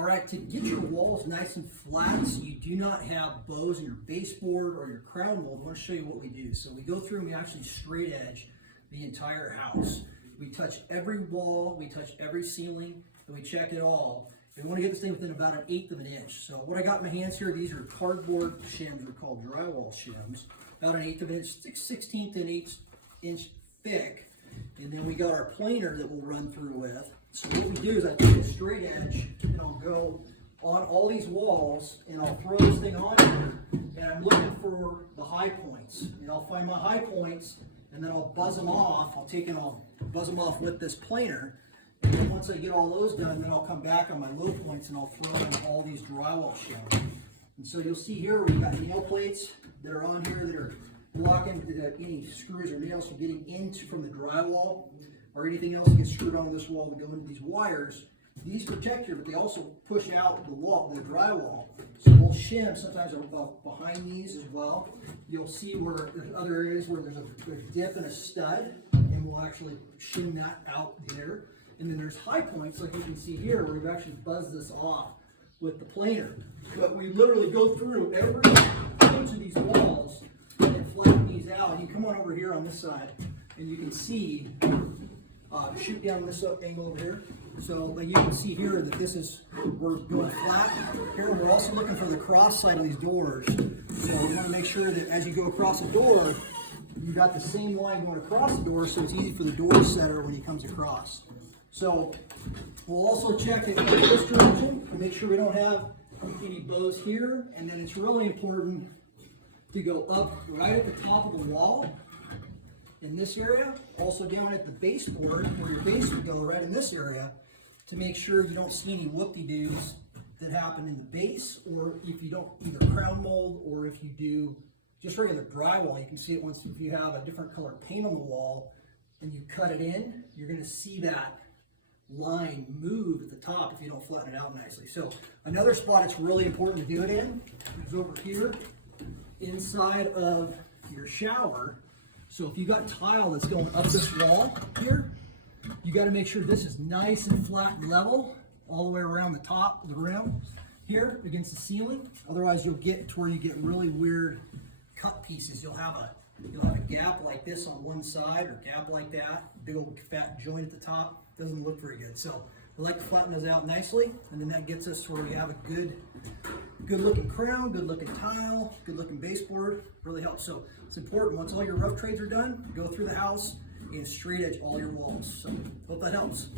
All right, to get your walls nice and flat so you do not have bows in your baseboard or your crown mold, I want to show you what we do. So we go through and we actually straight edge the entire house. We touch every wall, we touch every ceiling, and we check it all. And we want to get this thing within about 1/8 of an inch. So what I got in my hands here, these are cardboard shims, they're called drywall shims. About 1/8 of an inch, 1/16 of an inch thick. And then we got our planer that we'll run through with. So what we do is I take a straight edge and I'll go on all these walls and I'll throw this thing on here, and I'm looking for the high points. And I'll find my high points and then I'll buzz them off. I'll buzz them off with this planer. And then once I get all those done, then I'll come back on my low points and I'll throw in all these drywall shims. And so you'll see here we've got nail plates that are on here that are blocking any screws or nails from getting into from the drywall or anything else that gets screwed onto this wall to go into these wires. These protect here, but they also push out the wall, the drywall. So we'll shim sometimes behind these as well. You'll see where there's other areas where there's a dip and a stud, and we'll actually shim that out there. And then there's high points, like you can see here, where we've actually buzzed this off with the planer. But we literally go through every inch of these walls and flatten these out. You come on over here on this side, and you can see, shoot down this angle over here. So like you can see here that this is, we're going flat here. We're also looking for the cross side of these doors. So we want to make sure that as you go across the door, you got the same line going across the door, so it's easy for the door setter when he comes across. So we'll also check it in this direction to make sure we don't have any bows here. And then it's really important to go up right at the top of the wall in this area, also down at the baseboard where your base would go, right in this area, to make sure you don't see any whoop-de-doos that happen in the base, or if you don't either crown mold or if you do just regular drywall. You can see it once if you have a different color paint on the wall and you cut it in, you're going to see that line move at the top if you don't flatten it out nicely. So another spot it's really important to do it in is over here inside of your shower. So if you got tile that's going up this wall here, you got to make sure this is nice and flat and level all the way around the top of the rim here against the ceiling. Otherwise you'll get to where you get really weird cut pieces. You'll have a gap like this on one side, or gap like that, big old fat joint at the top. Doesn't look very good. So I like to flatten those out nicely, and then that gets us to where we have a good looking crown, good looking tile, good looking baseboard. Really helps. So it's important, once all your rough trades are done, go through the house and straight edge all your walls. So hope that helps.